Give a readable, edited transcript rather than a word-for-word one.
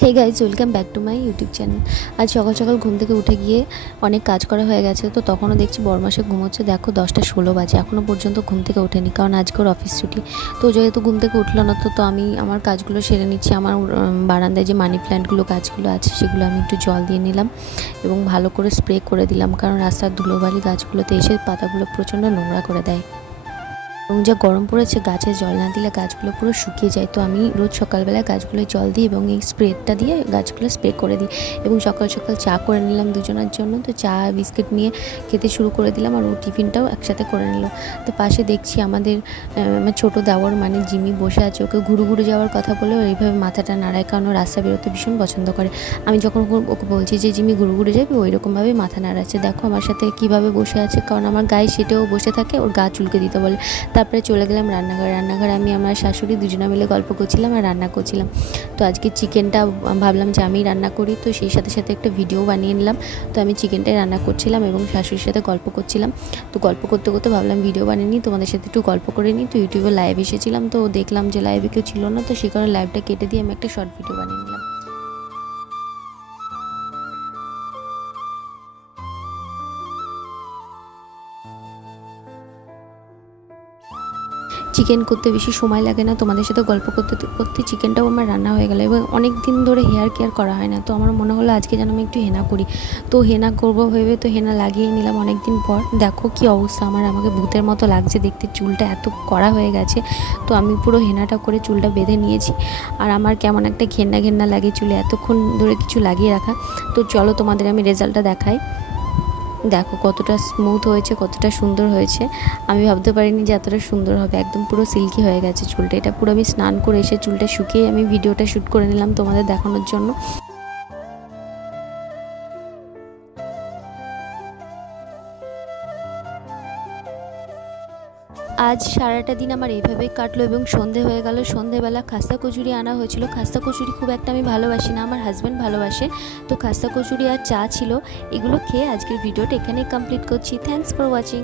Hey guys, welcome back to my YouTube channel. আজ সকাল সকাল ঘুম থেকে উঠে গিয়ে অনেক কাজ করা হয়ে গেছে। তো তখনও দেখছি বরমাসে ঘুমোচ্ছে। দেখো 10টা 16 বাজে, এখনও পর্যন্ত ঘুম থেকে ওঠেনি, কারণ আজকে ওর অফিস ছুটি। তো যেহেতু ঘুম থেকে উঠলো না, তো আমি আমার কাজগুলো সেরে নিচ্ছি। আমার বারান্দায় যে মানি প্ল্যান্টগুলো গাছগুলো আছে সেগুলো আমি একটু জল দিয়ে নিলাম এবং ভালো করে স্প্রে করে দিলাম, কারণ রাস্তার ধুলোবালি গাছগুলোতে এসে পাতাগুলো প্রচণ্ড নোংরা করে দেয়। এবং যা গরম পড়েছে, গাছে জল না দিলে গাছগুলো পুরো শুকিয়ে যায়। তো আমি রোজ সকালবেলা গাছগুলোয় জল দিই এবং এই স্প্রেটা দিয়ে গাছগুলো স্প্রে করে দিই। এবং সকাল সকাল চা করে নিলাম দুজনের জন্য। তো চা বিস্কিট নিয়ে খেতে শুরু করে দিলাম, আর ও টিফিনটাও একসাথে করে নিল। তো পাশে দেখছি আমার ছোটো দেওর মানে জিমি বসে আছে। ওকে ঘুরু ঘুরে যাওয়ার কথা বলে ও এইভাবে মাথাটা নাড়ায়, কারণ ও রাস্তা বেরোতে ভীষণ পছন্দ করে। আমি যখন ওকে বলছি যে জিমি ঘুরু ঘুরে যাবে, ও এরকমভাবে মাথা নাড়াচ্ছে। দেখো আমার সাথে কীভাবে বসে আছে, কারণ আমার গায়ে সেটাও বসে থাকে, ওর গা চুলকে দিতে বলে। তারপরে চলে গেলাম রান্নাঘরে। আমি আমার শাশুড়ি দুজনে মিলে গল্প করছিলাম আর রান্না করছিলাম। তো আজকে চিকেনটা ভাবলাম যে আমি রান্না করি, তো সেই সাথে সাথে একটা ভিডিও বানিয়ে নিলাম। তো আমি চিকেনটাই রান্না করছিলাম এবং শাশুড়ির সাথে গল্প করছিলাম। তো গল্প করতে করতে ভাবলাম ভিডিও বানিয়ে নিই, তোমাদের সাথে একটু গল্প করে নিই। তো ইউটিউবে লাইভ এসেছিলাম, তো দেখলাম যে লাইভে কেউ ছিল না, তো সেই কারণে লাইভটা কেটে দিয়ে আমি একটা শর্ট ভিডিও বানিয়ে নিলাম। চিকেন করতে বেশি সময় লাগে না, তোমাদের সাথে গল্প করতে করতে চিকেনটাও আমার রান্না হয়ে গেলো। এবং অনেক দিন ধরে হেয়ার কেয়ার করা হয় না, তো আমার মনে হলো আজকে যেন আমি একটু হেনা করি। তো হেনা করবো ভেবে তো হেনা লাগিয়ে নিলাম অনেক দিন পর। দেখো কি অবস্থা, আমাকে ভূতের মতো লাগছে দেখতে, চুলটা এত কড়া হয়ে গেছে। তো আমি পুরো হেনাটা করে চুলটা বেঁধে নিয়েছি, আর আমার কেমন একটা ঘেন্না ঘেন্না লাগে চুলে এতক্ষণ ধরে কিছু লাগিয়ে রাখা। তো চলো তোমাদের আমি রেজাল্টটা দেখাই। দেখো কতটা স্মুথ হয়েছে, কতটা সুন্দর হয়েছে। আমি ভাবতে পারিনি যে এতটা সুন্দর হবে, একদম পুরো সিল্কি হয়ে গেছে চুলটা। এটা পুরো আমি স্নান করে এসে চুলটা শুকিয়ে আমি ভিডিওটা শ্যুট করে নিলাম তোমাদের দেখানোর জন্য। আজ সারাটা দিন আমার এইভাবেই কাটলো এবং সন্ধে হয়ে গেল। সন্ধেবেলা খাস্তা কচুরি আনা হয়েছিল। খাস্তা কচুরি খুব একটা আমি ভালোবাসি না, আমার হাজব্যান্ড ভালোবাসে। তো খাস্তা কচুরি আর চা ছিল, এগুলো খেয়ে আজকের ভিডিওটা এখানেই কমপ্লিট করছি। Thanks for watching.